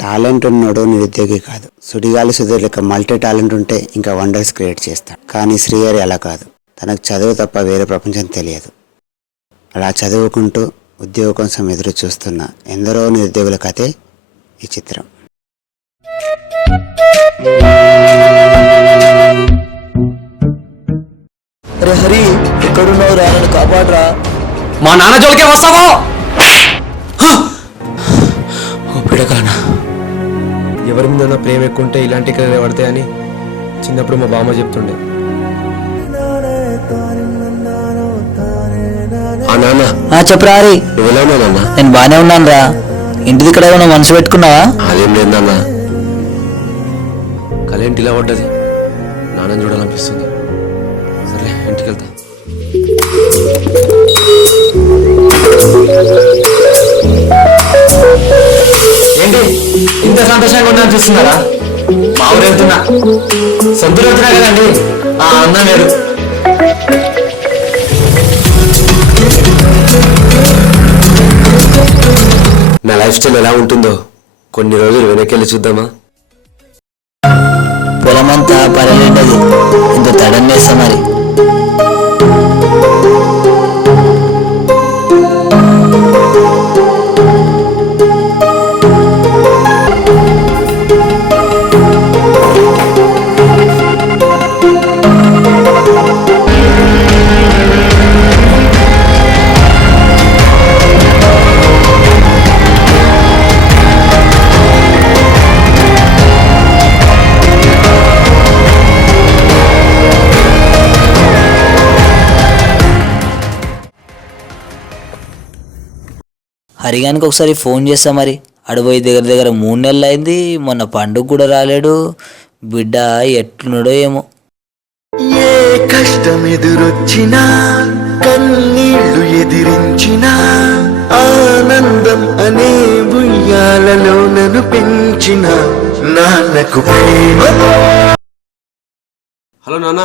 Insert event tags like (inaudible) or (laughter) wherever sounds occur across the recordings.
Talent ఉన్నాడు నిరుద్యోగి కాదు. సుడిగాలి సుధీర్ లెక్క మల్టీ టాలెంట్ ఉంటే ఇంకా వండర్స్ క్రియేట్ చేస్తాడు కానీ శ్రీహరి అలా కాదు. తనకు చదువు తప్ప వేరే ప్రపంచం తెలియదు. అలా చదువుకుంటూ ఉద్యోగం కోసం ఎదురు చూస్తున్న ఎందరో నిరుద్యోగుల కథే ఈ చిత్రం. అరే హరి ఎక్కడున్నావు రా? నన్ను కాపాడరా. మా నాన్న జోలికే వస్తావో? ఓ పిడకలనా? ఎవరి మీద ప్రేమ ఎక్కువ ఉంటే ఇలాంటి కథలే పడతాయని చిన్నప్పుడు మా బామ్మ చెప్తుండే. ఆ నాన్న. ఆ చెప్పురా ఎలా ఉన్నావు నాన్న? నేను బానే ఉన్నాను రా. ఇంటి దగ్గర ఏమైనా మనసు పెట్టుకున్నావా? అదేం లేదు నాన్న. కలేంటి ఇలా పడ్డది? నాన్నని చూడాలనిపిస్తుంది. సర్లే ఇంటికి వెళ్తా. ఏంటి? ఇంత సంతోషంగా ఉన్నాను చూస్తున్నారా? మా ఊరు వెళ్తున్నా. సొంత వెళ్తున్నా కదండి. ఆ అన్నా మీరు నా లైఫ్ స్టైల్ ఎలా ఉంటుందో కొన్ని రోజులు వెనక్కి వెళ్ళి చూద్దామా? పొలమంతా పరలేండది ఇంత తడన్నేస్తా మరి. హరిగానికి ఒకసారి ఫోన్ చేస్తా మరి. అడపోయి దగ్గర దగ్గర మూడు నెలలు అయింది మొన్న పండుగ కూడా రాలేడు. బిడ్డ ఎట్లున్నాడో ఏమో. ఏ కష్టం ఎదురొచ్చినా కన్నీళ్ళు ఎదిరించినా ఆనందం అనే ఉయ్యాలలో నన్ను పెంచిన నాన్నకు ప్రేమ. హలో నాన్న.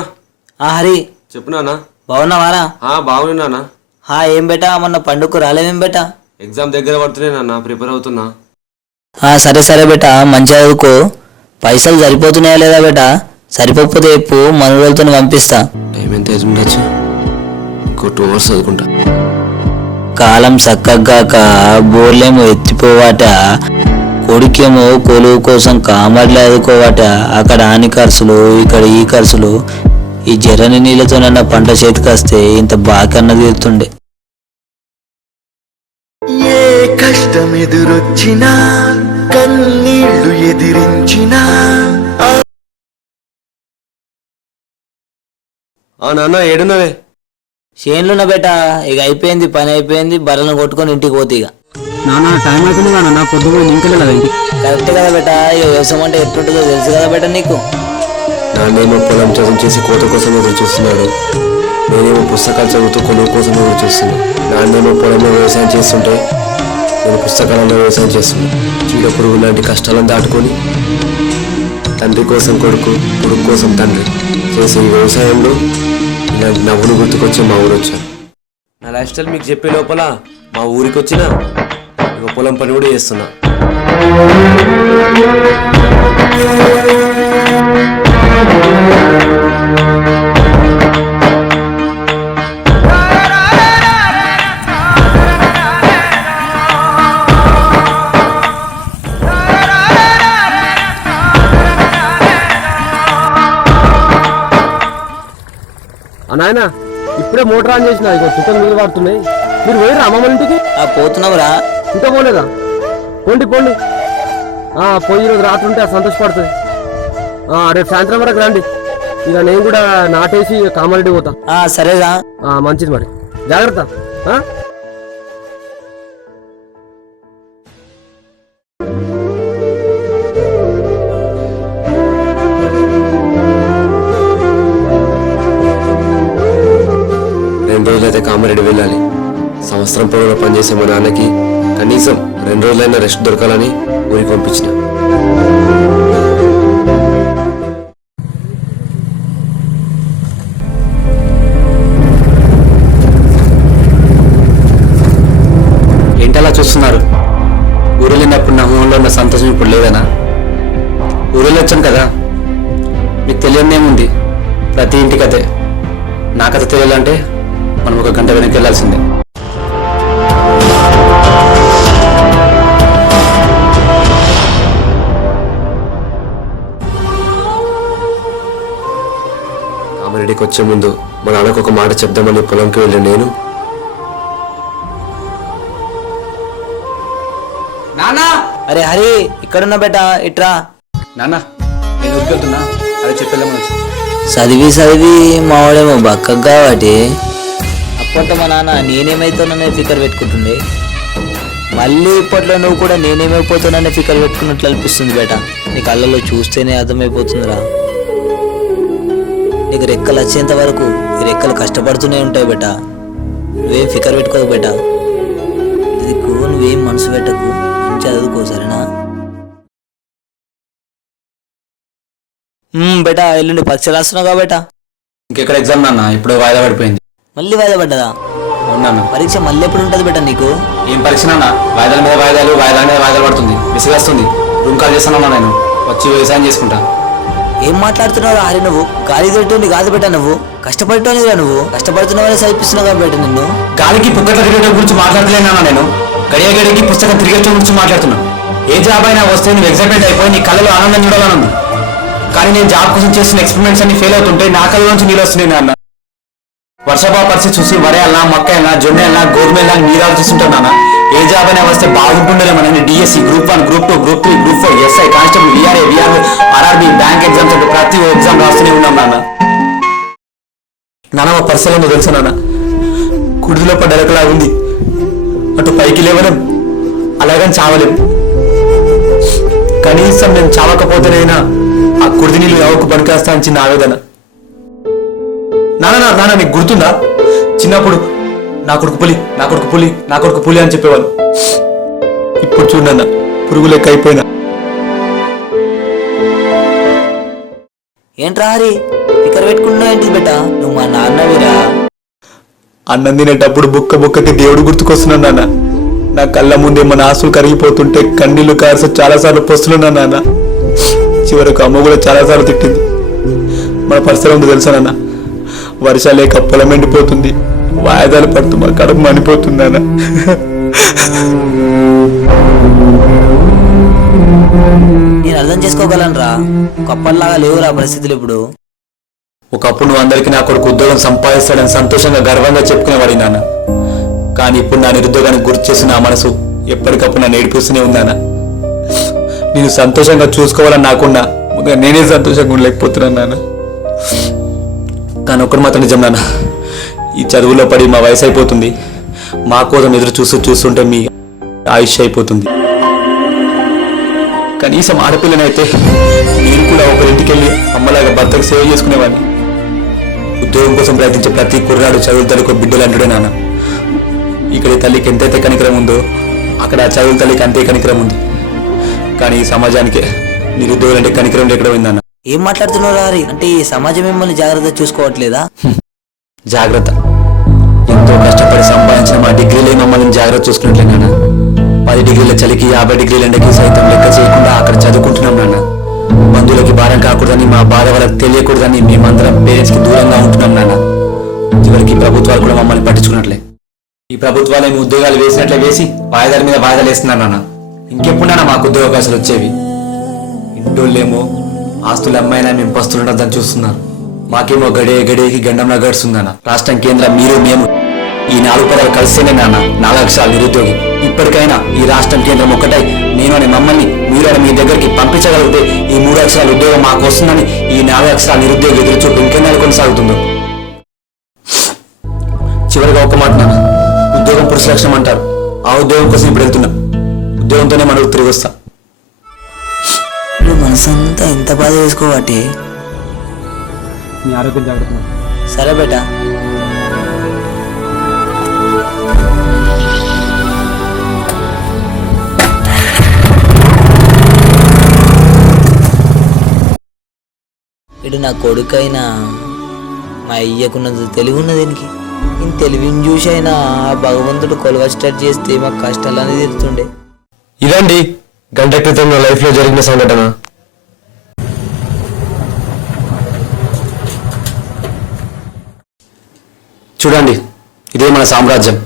ఆ హరి. చెప్పు నాన్న. బాగున్నావారా? బాగున్నా నాన్న. హా ఏం బేటా? మొన్న పండుగకు రాలేమేం బేటా? ఎగ్జామ్ దగ్గర పడుతున్నాయి నాన్న ప్రిపేర్ అవుతున్నా. ఆ, సరే సరే బేటా మంచిగా చదువుకో. పైసలు సరిపోతున్నాయా లేదా బేటా? సరిపోకపోతే చెప్పు మన రోజులతో పంపిస్తా. టైం ఎంత ఇంకో టూ అవర్స్ చదువుకుంటా. కాలం సక్కగాక బోర్లేమో ఎత్తిపోవాట. కొడుకేమో కొలువు కోసం కామర్లు ఎదుకోవాట అక్కడ ఆని ఖర్చులు ఇక్కడ ఈ ఖర్చులు. ఈ జర్రని నీళ్ళతోనన్న పంట చేతికొస్తే ఇంత బాకన్న తీరుతుండే కష్టం ఎదురొచ్చినా కన్నీళ్ళు ఎదిరించినా. ఆ నాన్న ఏడున్నావే? చేనులున్న బేట ఇక అయిపోయింది పని అయిపోయింది బర్రెలను కొట్టుకొని ఇంటికి పోతే ఇక. నాన్న టైం అవుతుంది నాన్న పొద్దున్న ఇంకెళ్ళి కదా ఇంటికి? కరెక్ట్ కదా బేట ఇక వ్యవసాయం అంటే ఎట్లుంటుందో తెలుసు కదా బేట నీకు? నాన్నేమో పొలం చదువు చేసి కోత కోసం ఎదురు చూస్తున్నాడు నేనేమో పుస్తకాలు చదువుతూ కొనుగోలు కోసం ఎదురు చూస్తున్నాను నాన్నేమో పొలంలో వ్యవసాయం చేస్తుంటే నేను పుస్తకాలలో వ్యవసాయం చేస్తుంది చీడ పురుగు లాంటి కష్టాలను దాటుకొని తండ్రి కోసం కొడుకు కొడుకు కోసం తండ్రి చేసే ఈ వ్యవసాయంలో ఇలాంటి నవ్వులు గుర్తుకొచ్చి మా ఊరు వచ్చాను నా లైఫ్ స్టైల్ మీకు చెప్పే లోపల మా ఊరికి వచ్చిన ఒక పొలం పని కూడా చేస్తున్నా. నాయన ఇప్పుడే మోటార్ ఆన్ చేసిన ఇక చుట్టం నీళ్ళు పడుతున్నాయి మీరు పోయిరా అమ్మమ్మ ఇంటికి? ఆ పోతున్నావురా ఇంకా పోలేదా? పోండి పోండి. ఆ, పోయి ఈరోజు రాత్రి ఉంటే సంతోషపడుతుంది రేపు సాయంత్రం వరకు రండి. ఇక నేను కూడా నాటేసి కామారెడ్డి పోతా. సరేరా. ఆ, మంచిది మరి. జాగ్రత్త. సంవత్సరం పొడవులో పనిచేసే మా నాన్నకి కనీసం రెండు రోజులైనా రెస్ట్ దొరకాలని ఊరికి పంపించిన. ఏంటలా చూస్తున్నారు? ఊరు వెళ్ళినప్పుడు నా మొహంలో ఉన్న సంతోషం ఇప్పుడు లేదనా? ఊరు వెళ్ళొచ్చాను కదా? మీకు తెలియనేముంది ప్రతి ఇంటి కథే నా కథ తెలియాలంటే మనం ఒక గంట వెనక్కి వెళ్ళాల్సిందే. వచ్చే ముందు మా నాన్నకు ఒక మాట చెప్దామని పొలంకి వెళ్ళి నేను. నానా అరే హరి ఇక్కడున్న బేట ఇట్రా. నాన్న నేను అదే వచ్చి. చదివి చదివి మావాడేమో బక్క కాబట్టి. అప్పట్లో మా నాన్న నేనేమైతాననే ఫికర్ పెట్టుకుంటుండే. మళ్ళీ ఇప్పట్లో నువ్వు కూడా నేనేమైపోతాననే ఫికర్ పెట్టుకున్నట్లు అనిపిస్తుంది బేట. నీ కళ్ళలో చూస్తేనే అర్థమైపోతుందిరా. నీకు రెక్కలు వచ్చేంత వరకు ఈ రెక్కలు కష్టపడుతూనే ఉంటాయి బేట. నువ్వేం ఫికర్ పెట్టుకోకు బేట. ఇదిగో నువ్వేం మనసు పెట్టకు. చదువుకో సరేనా? బేటా ఎల్లుండి పరీక్ష రాస్తున్నావు బేటా? ఇంకెక్కడ ఎగ్జామ్ నాన్న? ఇప్పుడు వాయిదా పడిపోయింది. మళ్ళీ వాయిదా పడ్డదా? అవునాన్న పరీక్ష మళ్ళీ ఎప్పుడు ఉంటుంది బేటా నీకు? ఏం పరీక్ష నాన్న? వాయిదాల మీద వాయిదాలు వాయిదాల మీద వాయిదాలు పడుతుంది. విసిగేస్తుంది రూమ్ కాల్ చేస్తాను నేను. వచ్చి వ్యవసాయం చేసుకుంటా. ఏం మాట్లాడుతున్నావు ఆరి నువ్వు? గాలి తిరిగి కాదు పెట్టా నువ్వు? కష్టపడటోనిరా నువ్వు? కష్టపడుతున్నావని చదివిస్తున్నావు బయట నిన్ను. గాలికి పుస్తకం తిరగటం గురించి మాట్లాడలేనా నేను? గడియ గడికి పుస్తకం తిరగడం గురించి మాట్లాడుతున్నాను ఏ జాబ్ అయినా వస్తే నువ్వు ఎగ్జైట్మెంట్ అయిపోయి నీ కళ్ళలో ఆనందం చూడాలనుంది కానీ నేను జాబ్ కోసం చేసిన ఎక్స్పెరిమెంట్స్ అన్ని ఫెయిల్ అవుతుంటే నా కళ్ళ నుంచి నీళ్ళు వస్తున్నాయి నాన్న. వర్షభావ పరిస్థితి చూసి వరే వెళ్ళినా మొక్క వెళ్ళినా జొన్న వెళ్ళినా గోధుమ వెళ్ళినా మీరు ఆలోచిస్తుంటాను నాన్న. ఏ జాబ్ అయినా వస్తే బాగుంటుండేమని DSC group one group two group three group four SI constable VRA VRO RRB bank exams అంటే ప్రతి ఎగ్జామ్ రాస్తూనే ఉన్నాం నాన్న. నాన్న మా పరిస్థితులు తెలుసు నాన్న? కుడిదిలో పడ్డలకలా ఉంది. అటు పైకి లేవలేం. అలాగని చావలేం. కనీసం నేను చావకపోతేనైనా ఆ కుడిది నీళ్ళు ఎవరికి పనికేస్తా అని చిన్న ఆవేదన. నాన్న నాన్న నీకు గుర్తుందా? చిన్నప్పుడు నా కొడుకు పులి నా కొడుకు పులి నా కొడుకు పులి అని చెప్పేవాళ్ళు. ఇప్పుడు చూడన్న పురుగు లెక్క అయిపోయినా. ఏంట్రా హరి? ఇక్కడ పెట్టుకున్నావు ఏంటిది బేటా నువ్వు మా నాన్నవిరా అన్నం తినేటప్పుడు బుక్క బుక్కకి దేవుడు గుర్తుకొస్తున్నాను నాన్న. నా కళ్ళ ముందే మన ఆస్తులు కరిగిపోతుంటే కన్నీళ్ళు కార్సి చాలాసార్లు పొస్తున్నాను నాన్న. చివరకు అమ్మ కూడా చాలాసార్లు తిట్టింది. మన పరిసరం ఉందో తెలుసా నాన్న? వర్షాలు లేక పొలం ఎండిపోతుంది. వాయిదాలు పడుతూ మా కడుపు మణిపోతుంది నాన్న. నేను అర్థం చేసుకోగలనురా. ఒకప్పటిలాగా లేవురా పరిస్థితులు ఇప్పుడు. ఒకప్పుడు నువ్వు అందరికీ నా కొడుకు ఉద్యోగం సంపాదిస్తాడని సంతోషంగా గర్వంగా చెప్పుకునేవాడి నాన్న. కానీ ఇప్పుడు నా నిరుద్యోగానికి గుర్తు చేసిన నా మనసు ఎప్పటికప్పుడు నన్ను ఏడిపిస్తూనే ఉందానా నేను సంతోషంగా చూసుకోవాలని నాకున్నా. ముందుగా నేనే సంతోషంగా ఉండలేకపోతున్నాను నాన్న. కానీ ఒక్కడు మాత్రం నిజం నాన్న. ఈ చదువులో పడి మా వయసు అయిపోతుంది మా కోసం ఎదురు చూస్తూ చూస్తుంటే మీ ఆయుష్ అయిపోతుంది. కనీసం ఆడపిల్లనైతే నేను కూడా ఒకరింటికి వెళ్ళి అమ్మలాగా భర్తకు సేవ చేసుకునేవాడిని. ఉద్యోగం కోసం ప్రయత్నించే ప్రతి కుర్రాడు చదువుల తల్లికి ఒక బిడ్డలు అంటుడే నాన్న. ఇక్కడ తల్లికి ఎంతైతే కనికరం ఉందో అక్కడ ఆ చదువుల తల్లికి అంతే కనికరం ఉంది. కానీ ఈ సమాజానికి నిరుద్యోగులు అంటే కనికరం లేకుండా ఉందన్న ఏం మాట్లాడుతున్నావు హరి అంటే ఈ సమాజం మిమ్మల్ని జాగ్రత్త చూసుకోవట్లేదా? (laughs) జాగ్రత్త. ఎంతో కష్టపడి సంపాదించిన మా డిగ్రీలే మమ్మల్ని జాగ్రత్త చూసుకున్నట్లే నాన్న. పది డిగ్రీల చలికి యాభై డిగ్రీల ఎండకి సైతం లెక్క చేయకుండా అక్కడ చదువుకుంటున్నాం నాన్న. బంధువులకి భారం కాకూడదని మా బాధ వాళ్ళకి తెలియకూడదని మేమందరం పేరెంట్స్కి దూరంగా ఉంటున్నాం నాన్న. చివరికి ప్రభుత్వాలు కూడా మమ్మల్ని పట్టించుకున్నట్లే. ఈ ప్రభుత్వాలు ఏమి ఉద్యోగాలు వేసినట్లే వేసి వాయిదాల మీద వాయిదాలు వేస్తున్నారు నాన్న. ఇంకెప్పుడు నాన్న మాకు ఉద్యోగ అవకాశాలు వచ్చేవి? ఇంటోళ్ళేమో ఆస్తులు అమ్మాయినా మేము పస్తులుండదని చూస్తున్నారు. మాకేమో గడే గడేకి గండంలా గడుస్తుందన్న రాష్ట్రం కేంద్రం మీరు మేము ఈ నాలుగు పదాలు కలిస్తేనే నాన్న. నాలుగు నిరుద్యోగి. ఇప్పటికైనా ఈ రాష్ట్రం కేంద్రం ఒక్కటై నేను అని మమ్మల్ని మీరు అని మీ దగ్గరికి పంపించగలిగితే ఈ మూడు అక్షరాల ఉద్యోగం మాకు వస్తుందని ఈ నాలుగు అక్షరాల నిరుద్యోగి ఎదురు చూపు ఇంకెన్నాళ్ళు కొనసాగుతుందో. చివరిగా ఒక మాట నాన్న. ఉద్యోగం పురుష లక్షణం అంటారు. ఆ ఉద్యోగం కోసం ఇప్పుడు వెళ్తున్నా. ఉద్యోగంతోనే మనకు తిరిగి వస్తా. నువ్వు మనసంతా ఎంత బాధ చేసుకోవట్టి నీ ఆరోగ్యం జాగ్రత్త సరే బేటా. ఇటు నా కొడుకైనా మా అయ్యకున్నది తెలివి ఉన్నది దీనికి? నేను తెలివిని చూసైనా ఆ భగవంతుడు కొలవ స్టార్ట్ చేస్తే మా కష్టాలన్నీ తీరుతుండే. ఇదండి గంట క్రితం నా లైఫ్లో జరిగిన సంఘటన. చూడండి ఇదే మన సామ్రాజ్యం.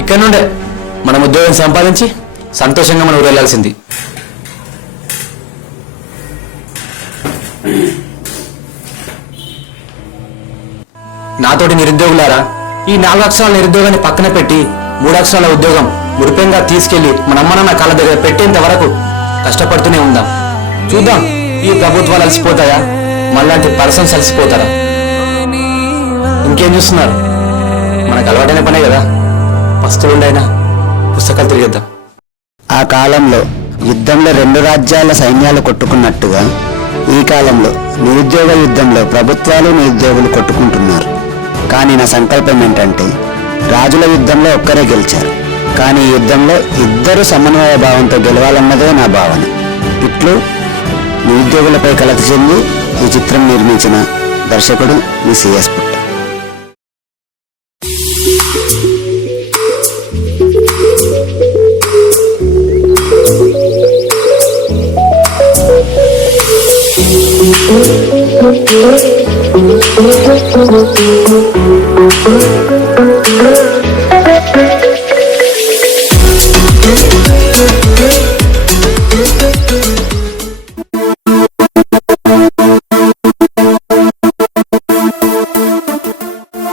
ఇక్కడ నుండే మనం ఉద్యోగం సంపాదించి సంతోషంగా మనం ఊరు నాతోటి నిరుద్యోగులారా ఈ నాలుగు అక్షరాల నిరుద్యోగాన్ని పక్కన పెట్టి మూడు అక్షరాల ఉద్యోగం మురిపెంగా తీసుకెళ్ళి మన అమ్మ నాన్న కాళ్ళ దగ్గర పెట్టేంత వరకు కష్టపడుతూనే ఉందాం. చూద్దాం ఈ ప్రభుత్వాలు అలసిపోతాయా? మళ్ళాంటి పర్సన్స్ అలసిపోతారా? ఇంకేం చూస్తున్నారు? మనకు అలవాటైన పనే కదా. ఫస్ట్ పుస్తకాలు తిరిగిద్దాం. ఆ కాలంలో యుద్ధంలో రెండు రాజ్యాల సైన్యాలు కొట్టుకున్నట్టుగా ఈ కాలంలో నిరుద్యోగ యుద్ధంలో ప్రభుత్వాలు నిరుద్యోగులు కొట్టుకుంటున్నారు. కానీ నా సంకల్పం ఏంటంటే రాజుల యుద్ధంలో ఒక్కరే గెలిచారు కానీ యుద్ధంలో ఇద్దరు సమన్వయ భావంతో గెలవాలన్నదే నా భావన ఇట్లు నిరుద్యోగులపై కలత చెంది ఈ చిత్రం నిర్మించిన దర్శకుడు మీ CS Putta Thank you. Thank you.